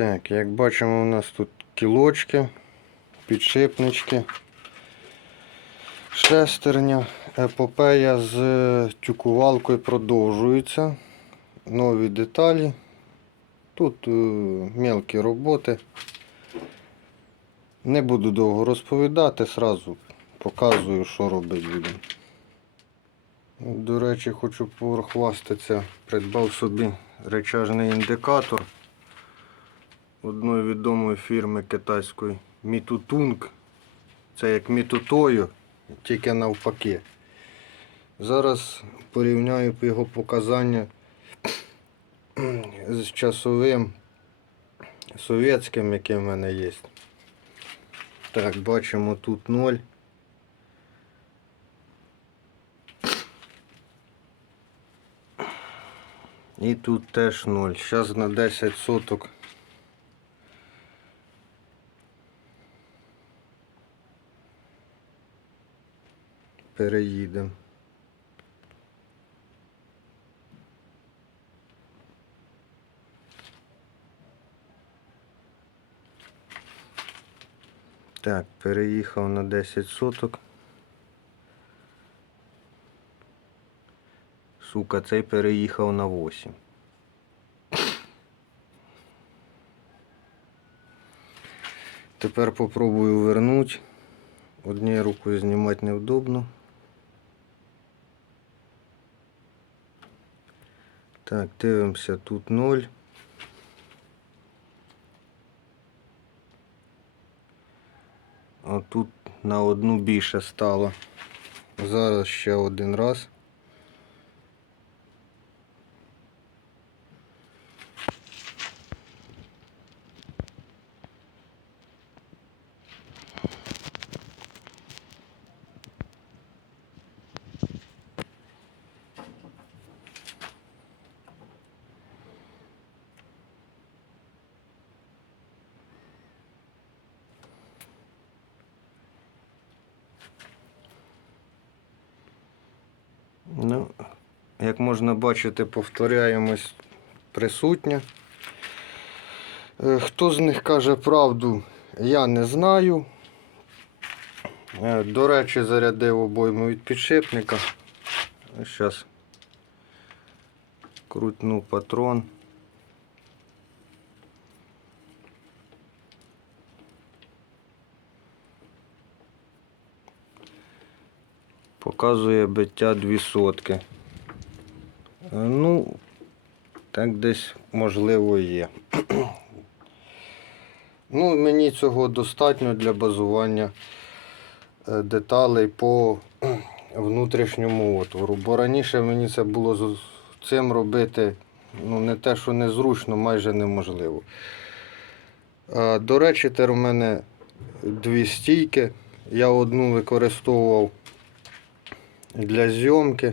Так, як бачимо, у нас тут кілочки, підшипнички, шестерня, епопея з тюкувалкою продовжується. Нові деталі. Тут е, мелкі роботи. Не буду довго розповідати, сразу показую, що робити будемо. До речі, хочу похвастатися. Придбав собі речажний індикатор одної відомої фірми китайської Мітутунг. Це як Мітутою, тільки навпаки. Зараз порівняю його показання з часовим совєтським, який в мене є. Так, бачимо тут 0. І тут теж 0. Зараз на 10 соток. Переїдемо. Так, переїхав на 10 соток. Сука, цей переїхав на 8. Тепер попробую вернути. Однією рукою знімати невдобно. Так, дивимося, тут 0. А тут на одну більше стало. Зараз ще один раз. Ну, як можна бачити, повторяємось присутня. Е, Хто з них каже правду, я не знаю. Е, До речі, зарядив обойму від підшипника. Зараз крутну патрон. Показує биття 2 сотки. Е, Ну, так десь можливо є. Ну, мені цього достатньо для базування е, деталей по внутрішньому отвору. Бо раніше мені це було з цим робити ну, не те, що незручно, майже неможливо. Е, До речі, тепер у мене дві стійки. Я одну використовував для зйомки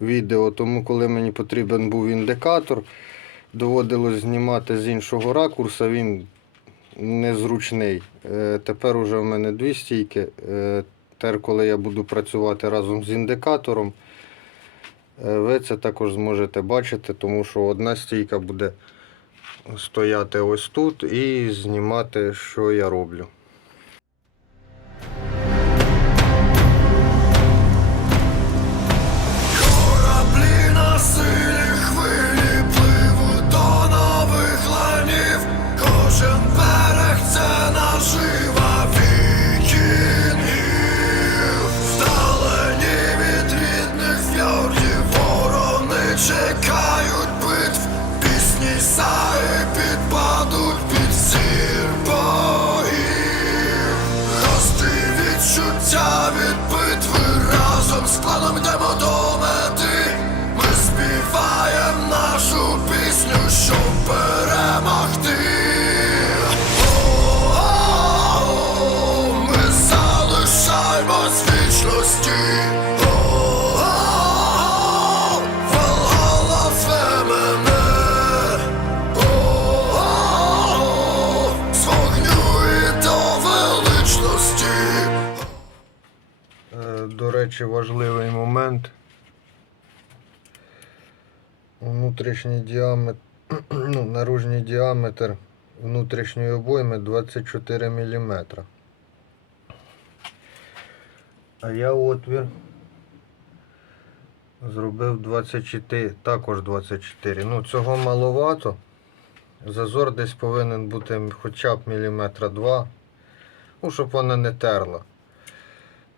відео, тому коли мені потрібен був індикатор, доводилось знімати з іншого ракурса, він незручний. Е, Тепер уже в мене дві стійки. Е, Тепер, коли я буду працювати разом з індикатором, е, ви це також зможете бачити, тому що одна стійка буде стояти ось тут і знімати, що я роблю. Від разом з планом йдемо речі, важливий момент. Внутрішній діаметр ну, наружний діаметр внутрішньої обойми 24 мм. А я отвір зробив 24, також 24. Ну, цього маловато. Зазор десь повинен бути хоча б міліметра два, ну, щоб вона не терла.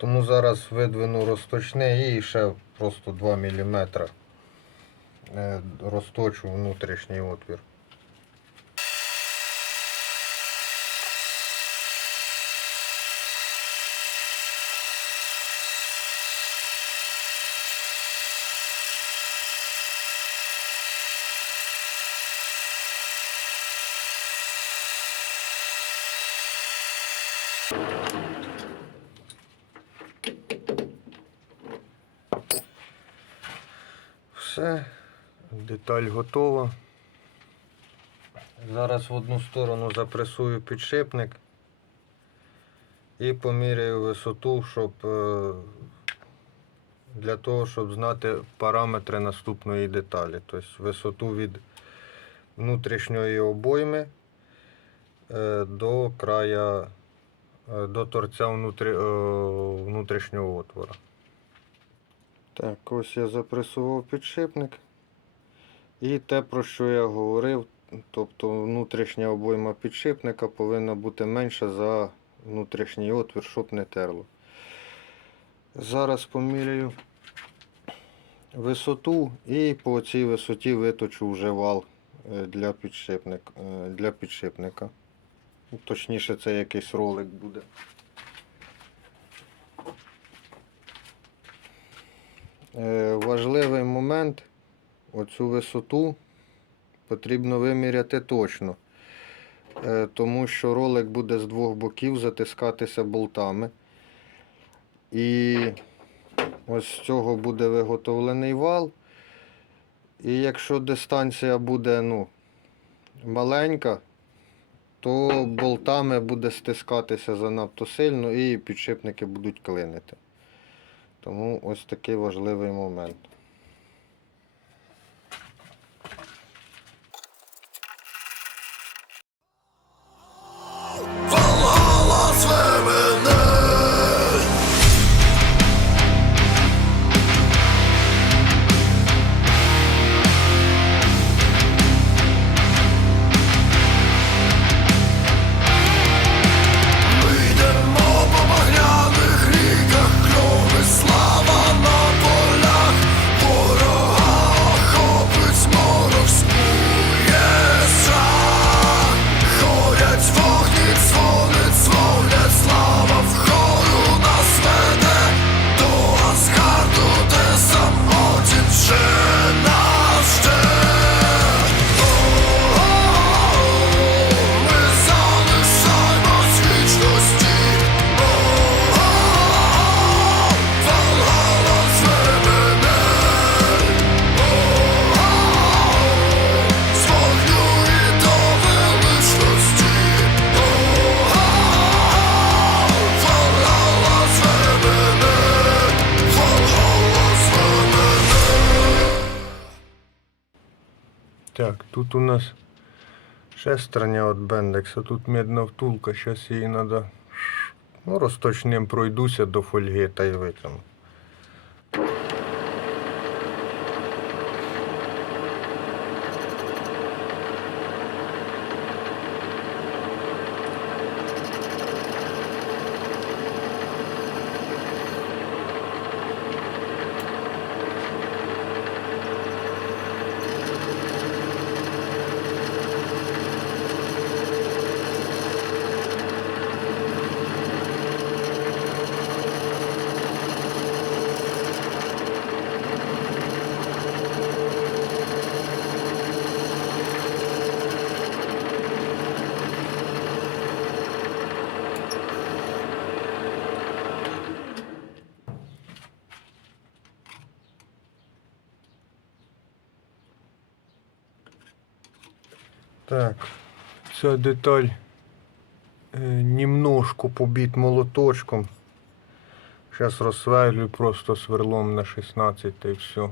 Тому зараз видвину розточне і ще просто 2 мм розточу внутрішній отвір. Все, деталь готова. Зараз в одну сторону запресую підшипник і поміряю висоту, щоб е, для того, щоб знати параметри наступної деталі. Тобто висоту від внутрішньої обойми е, до края, е, до торця внутрішнього отвора. Так, ось я запресував підшипник. І те, про що я говорив, тобто внутрішня обойма підшипника повинна бути менша за внутрішній отвір, щоб не терло. Зараз поміряю висоту і по цій висоті виточу вже вал е, для, підшипник, е, для підшипника. Точніше, це якийсь ролик буде. Важливий момент, оцю висоту потрібно виміряти точно, Е, тому що ролик буде з двох боків затискатися болтами. І ось з цього буде виготовлений вал. І якщо дистанція буде ну, маленька, то болтами буде стискатися занадто сильно і підшипники будуть клинити. Тому ось такий важливий момент. Так, тут у нас шестерня от Бендекса, тут медна втулка, зараз її треба ну, розточним пройдуся до фольги та й витягну. Так, ця деталь е, немножко побіт молоточком. Зараз розсверлю просто сверлом на 16 та і все.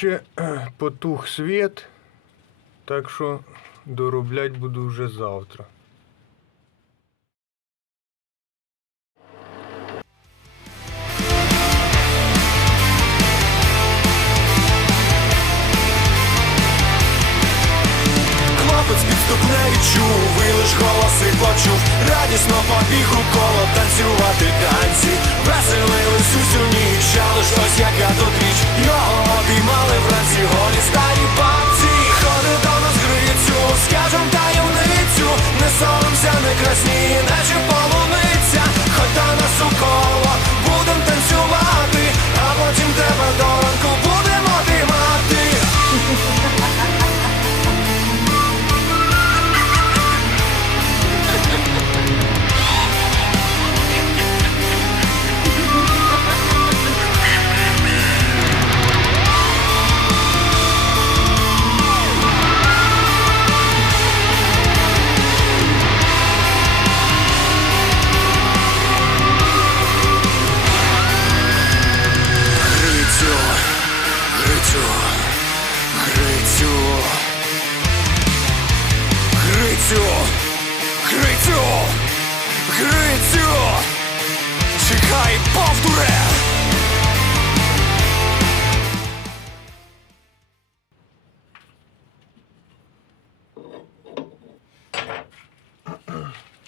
Коротше, потух світ, так що дороблять буду вже завтра. Відчув, і лиш голоси почув Радісно побіг у коло танцювати танці. Веселились усю ніч, але ж ось яка тут річ. Його обіймали вранці голі старі бабці. Ходи до нас грицю, скажем таємницю. Не соромся, не красні, наче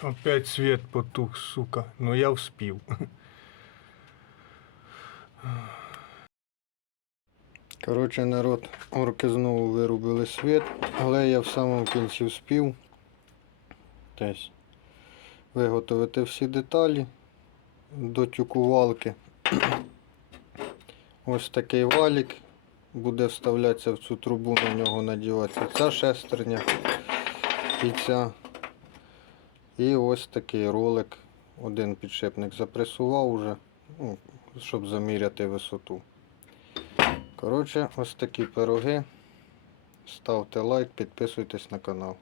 Опять світ потух, сука. Ну я вспів. Коротше, народ, орки знову вирубили світ, але я в самому кінці вспів десь виготовити всі деталі до тюкувалки. Ось такий валік буде вставлятися в цю трубу, на нього надіватися ця шестерня і ця. І ось такий ролик. Один підшипник запресував уже, ну, щоб заміряти висоту. Коротше, ось такі пироги. Ставте лайк, підписуйтесь на канал.